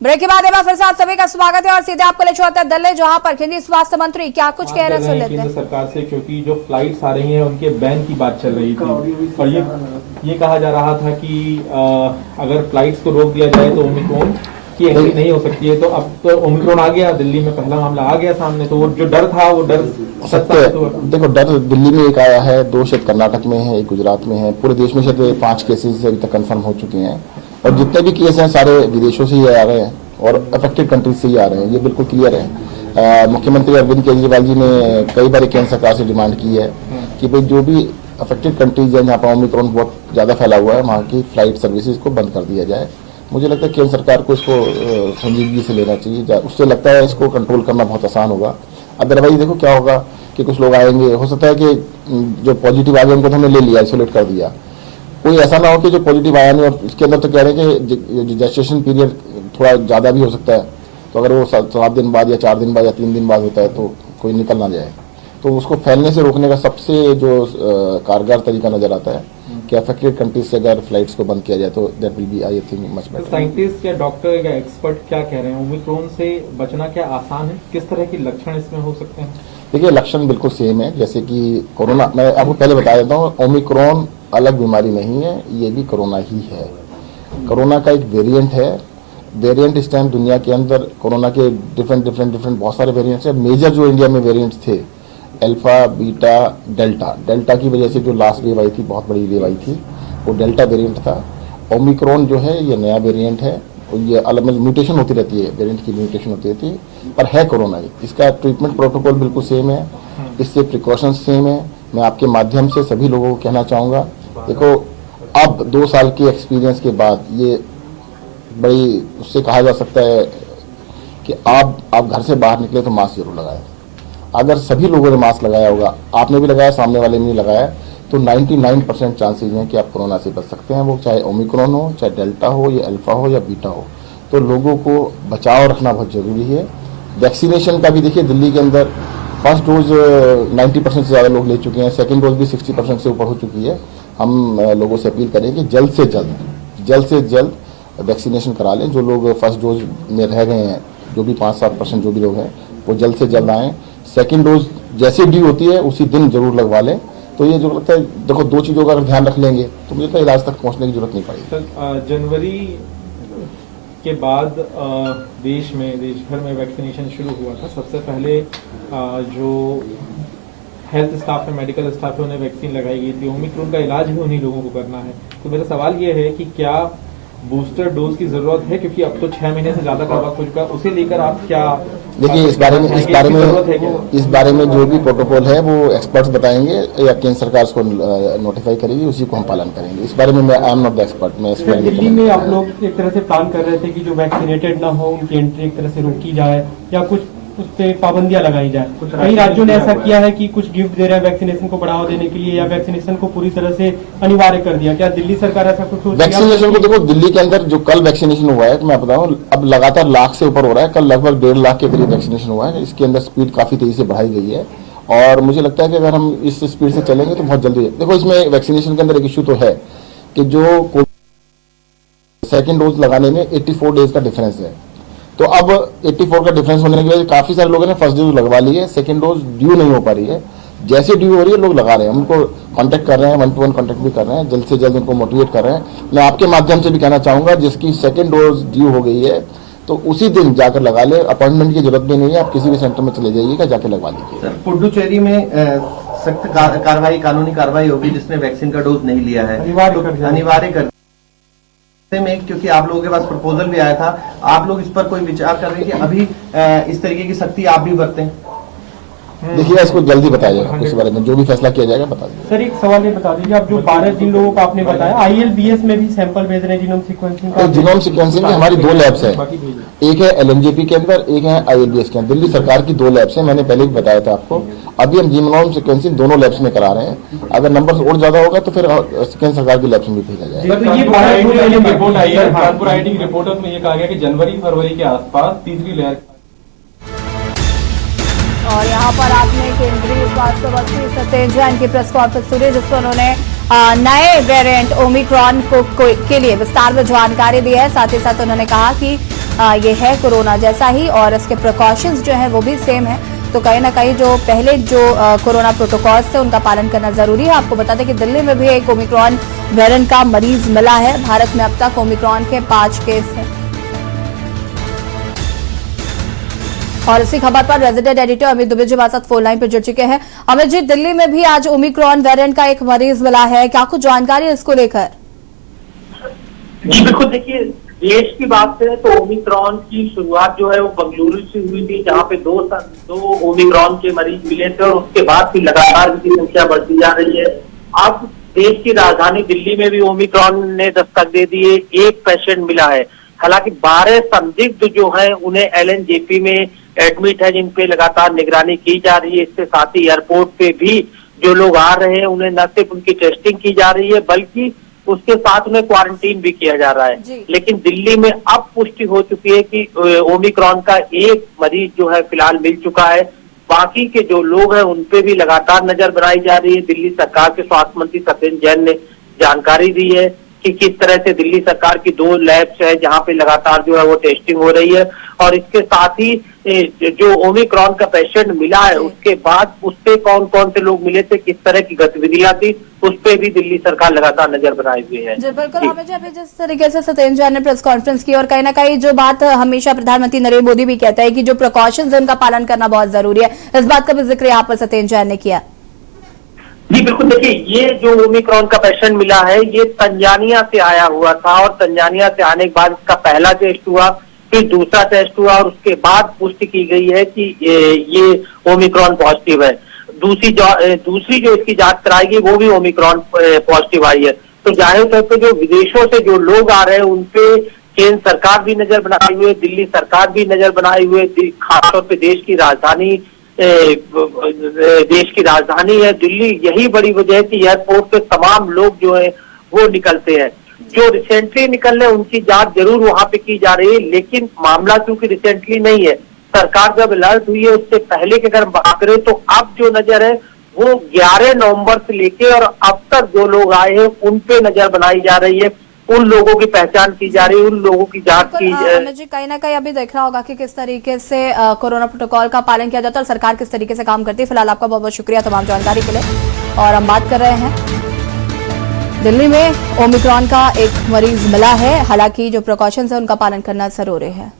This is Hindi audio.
ब्रेक के बाद एक बार फिर से आप सभी का स्वागत है और सीधे आपको ले चलते हैं दिल्ली, जहां पर केंद्रीय स्वास्थ्य मंत्री क्या कुछ कह रहे हैं सुन लेते हैं। केंद्र सरकार से, क्योंकि जो फ्लाइट्स आ रही हैं उनके बैन की बात चल रही थी और ये कहा जा रहा था कि अगर फ्लाइट्स को रोक दिया जाए तो ओमिक्रॉन की एंट्री नहीं हो सकती है। तो अब तो ओमिक्रॉन आ गया, दिल्ली में पहला मामला आ गया सामने, तो वो जो डर था वो डर सत्य। देखो, डर दिल्ली में एक आया है, 2 शायद कर्नाटक में है, 1 गुजरात में है, पूरे देश में शायद 5 केसेस अभी तक कंफर्म हो चुके हैं और जितने भी केस हैं सारे विदेशों से ही आ रहे हैं और अफेक्टेड कंट्रीज से ही आ रहे हैं, ये बिल्कुल क्लियर है। मुख्यमंत्री अरविंद केजरीवाल जी ने कई बार केंद्र सरकार से डिमांड की है कि भाई जो भी अफेक्टेड कंट्रीज हैं जहाँ पर ओमिक्रॉन बहुत ज्यादा फैला हुआ है वहाँ की फ्लाइट सर्विसेज को बंद कर दिया जाए। मुझे लगता है केंद्र सरकार को इसको संजीदगी से लेना चाहिए, उससे लगता है इसको कंट्रोल करना बहुत आसान होगा। अदरवाइज देखो क्या होगा कि कुछ लोग आएंगे, हो सकता है कि जो पॉजिटिव आ गए उनको तो हमने ले लिया, आइसोलेट कर दिया, कोई ऐसा ना हो कि जो पॉजिटिव आया नहीं और उसके अंदर तो कह रहे हैं कि जेस्टेशन पीरियड थोड़ा ज़्यादा भी हो सकता है, तो अगर वो 7 दिन बाद या 4 दिन बाद या 3 दिन बाद होता है तो कोई निकल ना जाए। तो उसको फैलने से रोकने का सबसे जो कारगर तरीका नजर आता है कि अफेक्टेड कंट्रीज से अगर फ्लाइट्स को बंद किया जाए तो that will be I think much better. Scientist या डॉक्टर या एक्सपर्ट क्या कह रहे हैं, ओमिक्रॉन से बचना क्या आसान है, किस तरह के लक्षण इसमें हो सकते हैं? देखिए, लक्षण बिल्कुल सेम है जैसे कि कोरोना। मैं आपको पहले बता देता हूँ, ओमिक्रॉन अलग बीमारी नहीं है, ये भी कोरोना ही है। कोरोना का एक वेरिएंट है। वेरिएंट इस टाइम दुनिया के अंदर कोरोना के डिफरेंट बहुत सारे वेरिएंट्स हैं। मेजर जो इंडिया में वेरिएंट्स थे, अल्फा, बीटा, डेल्टा। डेल्टा की वजह से जो लास्ट वेव आई थी, बहुत बड़ी वेव आई थी, वो डेल्टा वेरिएंट था। ओमिक्रॉन जो है ये नया वेरिएंट है, ये अलग म्यूटेशन होती रहती है, वेरिएंट की म्यूटेशन होती रहती है, पर है कोरोना ही। इसका ट्रीटमेंट प्रोटोकॉल बिल्कुल सेम है, इससे प्रिकॉशंस सेम है। मैं आपके माध्यम से सभी लोगों को कहना चाहूँगा, देखो अब 2 साल के एक्सपीरियंस के बाद ये बड़ी उससे कहा जा सकता है कि आप घर से बाहर निकले तो मास्क जरूर लगाएं। अगर सभी लोगों ने मास्क लगाया होगा, आपने भी लगाया, सामने वाले ने भी लगाया, तो 99% चांसेज हैं कि आप कोरोना से बच सकते हैं। वो चाहे ओमिक्रॉन हो, चाहे डेल्टा हो, या अल्फा हो, या बीटा हो। तो लोगों को बचाव रखना बहुत जरूरी है। वैक्सीनेशन का भी देखिए, दिल्ली के अंदर फर्स्ट डोज 90% से ज़्यादा लोग ले चुके हैं, सेकेंड डोज भी 60% से ऊपर हो चुकी है। हम लोगों से अपील करें कि जल्द से जल्द वैक्सीनेशन करा लें। जो लोग फर्स्ट डोज में रह गए हैं, जो भी 5-7% जो भी लोग हैं, वो जल्द से जल्द आएँ। सेकेंड डोज जैसे ड्यू होती है उसी दिन जरूर लगवा लें। तो ये जो लगता है, देखो 2 चीज़ों का अगर ध्यान रख लेंगे तो मुझे लगता है इलाज तक पहुंचने की जरूरत नहीं पड़ेगी। जनवरी के बाद देश भर में वैक्सीनेशन शुरू हुआ था। सबसे पहले जो हेल्थ स्टाफ है, मेडिकल स्टाफ है, उन्हें वैक्सीन लगाई गई थी। ओमिक्रॉन का इलाज भी उन्हीं लोगों को करना है। तो मेरा सवाल ये है कि क्या बूस्टर डोज की जरूरत है, क्योंकि अब तो 6 महीने से ज्यादा का वक्त हो चुका है, उसे लेकर आप क्या? देखिए, इस बारे में जो भी प्रोटोकॉल है वो एक्सपर्ट्स बताएंगे या केंद्र सरकार उसको नोटिफाई करेगी, उसी को हम पालन करेंगे। इस बारे में मैं I am not the expert. मैं दिल्ली में आप लोग एक तरह से प्लान कर रहे थे कि जो वैक्सीनेटेड ना हो उनकी एंट्री एक तरह से रोकी जाए या कुछ उस पर पाबंदियां लगाई जाए। कई राज्यों ने ऐसा किया है कि कुछ गिफ्ट दे रहा है वैक्सीनेशन को बढ़ावा देने के लिए, या वैक्सीनेशन को पूरी तरह से अनिवार्य कर दिया। क्या दिल्ली सरकार ऐसा कुछ सोच रही है? वैक्सीनेशन को देखो, दिल्ली के अंदर जो कल वैक्सीनेशन हुआ है, तो मैं बताऊं अब लगातार लाख से ऊपर हो रहा है। कल लगभग 1.5 लाख के करीब वैक्सीनेशन हुआ है। इसके अंदर स्पीड काफी तेजी से बढ़ाई गई है और मुझे लगता है कि अगर हम इस स्पीड से चलेंगे तो बहुत जल्दी। देखो, इसमें वैक्सीनेशन के अंदर एक इश्यू तो है कि जो सेकेंड डोज लगाने में 84 डेज का डिफरेंस है। तो अब 84 का डिफरेंस होने की वजह से काफी सारे लोगों ने फर्स्ट डोज लगवा ली है, सेकंड डोज ड्यू नहीं हो पा रही है। जैसे ड्यू हो रही है लोग लगा रहे हैं, उनको कांटेक्ट कर रहे हैं, 1-to-1 कांटेक्ट भी कर रहे हैं, जल्द से जल्द उनको मोटिवेट कर रहे हैं। मैं आपके माध्यम से भी कहना चाहूंगा, जिसकी सेकंड डोज ड्यू हो गई है तो उसी दिन जाकर लगा ले, अपॉइंटमेंट की जरूरत भी नहीं है। आप किसी भी सेंटर में चले जाइएगा, जाके लगवा लीजिए। पुडुचेरी में सख्त कार्रवाई, कानूनी कार्रवाई होगी जिसने वैक्सीन का डोज नहीं लिया है, अनिवार्य कर में, क्योंकि आप लोगों के पास प्रपोजल भी आया था। आप लोग इस पर कोई विचार कर रहे हैं कि अभी इस तरीके की सख्ती आप भी बरतें? देखिए, इसको जल्दी बताया जाएगा, इस बारे में जो भी फैसला किया जाएगा बता दीजिए। सर, एक सवाल ये बता दीजिए, आप जो 12 जिन लोगों को आपने बताया ILBS में भी सैंपल भेज रहे हैं जीनोम सीक्वेंसिंग का? जीनोम सीक्वेंसिंग की हमारी 2 लैब्स है, एक है LNJP के अंदर, एक है ILBS के अंदर। दिल्ली सरकार की 2 लैब्स है, मैंने पहले भी बताया था आपको। अभी हम जीनोम सीक्वेंसिंग दोनों लैब्स में करा रहे हैं। अगर नंबर और ज्यादा होगा तो फिर केंद्र सरकार की लैब्स में भी भेजा जाएगा। रिपोर्ट आई है, कानपुर IIT की रिपोर्ट में ये कहा गया कि जनवरी-फरवरी के आसपास तीसरी लहर। और यहाँ पर आपने केंद्रीय स्वास्थ्य मंत्री सत्येंद्र जैन की प्रेस कॉन्फ्रेंस सुनी, जिसमें उन्होंने नए वेरिएंट ओमिक्रॉन के लिए विस्तार में जानकारी दी है। साथ ही साथ उन्होंने कहा कि ये है कोरोना जैसा ही और इसके प्रिकॉशंस जो है वो भी सेम है। तो कहीं ना कहीं जो पहले जो कोरोना प्रोटोकॉल्स थे उनका पालन करना जरूरी है। आपको बता दें कि दिल्ली में भी एक ओमिक्रॉन वेरिएंट का मरीज मिला है। भारत में अब तक ओमिक्रॉन के 5 केस हैं। और इसी खबर पर रेजिडेंट एडिटर अमित दुबे जी हमारे साथ फोन लाइन पर जुड़ चुके हैं। अमित जी, दिल्ली में भी आज ओमिक्रॉन वेरिएंट का एक मरीज मिला है, क्या कुछ जानकारी है इसको लेकर? जी बिल्कुल, देखिए देश की बात करें तो ओमिक्रॉन की शुरुआत जो है वो बंगलुरु से हुई थी, जहां पे दो ओमिक्रॉन के मरीज मिले थे और उसके बाद भी लगातार इनकी संख्या बढ़ती जा रही है। अब देश की राजधानी दिल्ली में भी ओमिक्रॉन ने दस्तक दे दी है, एक पेशेंट मिला है। हालांकि 12 संदिग्ध जो है उन्हें एलएनजेपी में एडमिट है, जिन पे लगातार निगरानी की जा रही है। इसके साथ ही एयरपोर्ट पे भी जो लोग आ रहे हैं उन्हें न सिर्फ उनकी टेस्टिंग की जा रही है बल्कि उसके साथ में क्वारंटीन भी किया जा रहा है। लेकिन दिल्ली में अब पुष्टि हो चुकी है कि ओमिक्रॉन का एक मरीज जो है फिलहाल मिल चुका है। बाकी के जो लोग हैं उन पे भी लगातार नजर बनाई जा रही है। दिल्ली सरकार के स्वास्थ्य मंत्री सत्येंद्र जैन ने जानकारी दी है कि किस तरह से दिल्ली सरकार की 2 लैब्स है जहां पे लगातार जो है वो टेस्टिंग हो रही है। और इसके साथ ही जो ओमिक्रॉन का पेशेंट मिला है उसके बाद उस पे कौन कौन से लोग मिले थे, किस तरह की गतिविधियां थी, उस पे भी दिल्ली सरकार लगातार नजर बनाए हुए है। जी बिल्कुल, हमें जी अभी जिस तरीके से सत्येंद्र जैन ने प्रेस कॉन्फ्रेंस की और कहीं ना कहीं जो बात हमेशा प्रधानमंत्री नरेंद्र मोदी भी कहते हैं कि जो प्रिकॉशंस है उनका पालन करना बहुत जरूरी है, इस बात का भी जिक्र यहाँ पर सत्येंद्र जैन ने किया। जी बिल्कुल, देखिए ये जो ओमिक्रॉन का पेशेंट मिला है ये तंजानिया से आया हुआ था और तंजानिया से आने के बाद इसका पहला टेस्ट हुआ, फिर दूसरा टेस्ट हुआ और उसके बाद पुष्टि की गई है कि ये ओमिक्रॉन पॉजिटिव है। दूसरी जो इसकी जांच कराई गई वो भी ओमिक्रॉन पॉजिटिव आई है। तो जाहिर तौर पर जो विदेशों से जो लोग आ रहे हैं उन पे केंद्र सरकार भी नजर बनाए हुए, दिल्ली सरकार भी नजर बनाए हुए। खासतौर पर देश की राजधानी है दिल्ली, यही बड़ी वजह है कि एयरपोर्ट पे तमाम लोग जो है वो निकलते हैं। जो रिसेंटली निकल रहे हैं उनकी जांच जरूर वहां पे की जा रही है, लेकिन मामला क्योंकि रिसेंटली नहीं है, सरकार जब अलर्ट हुई है उससे पहले की अगर बात करें तो अब जो नजर है वो 11 नवंबर से लेके और अब तक जो लोग आए हैं उन पे नजर बनाई जा रही है, उन लोगों की पहचान की जा रही है, उन लोगों की जांच की जी कहीं ना कहीं अभी देखना होगा कि किस तरीके से कोरोना प्रोटोकॉल का पालन किया जाता है और सरकार किस तरीके से काम करती है। फिलहाल आपका बहुत बहुत शुक्रिया तमाम जानकारी के लिए। और हम बात कर रहे हैं दिल्ली में ओमिक्रॉन का एक मरीज मिला है, हालांकि जो प्रिकॉशंस है उनका पालन करना जरूरी है।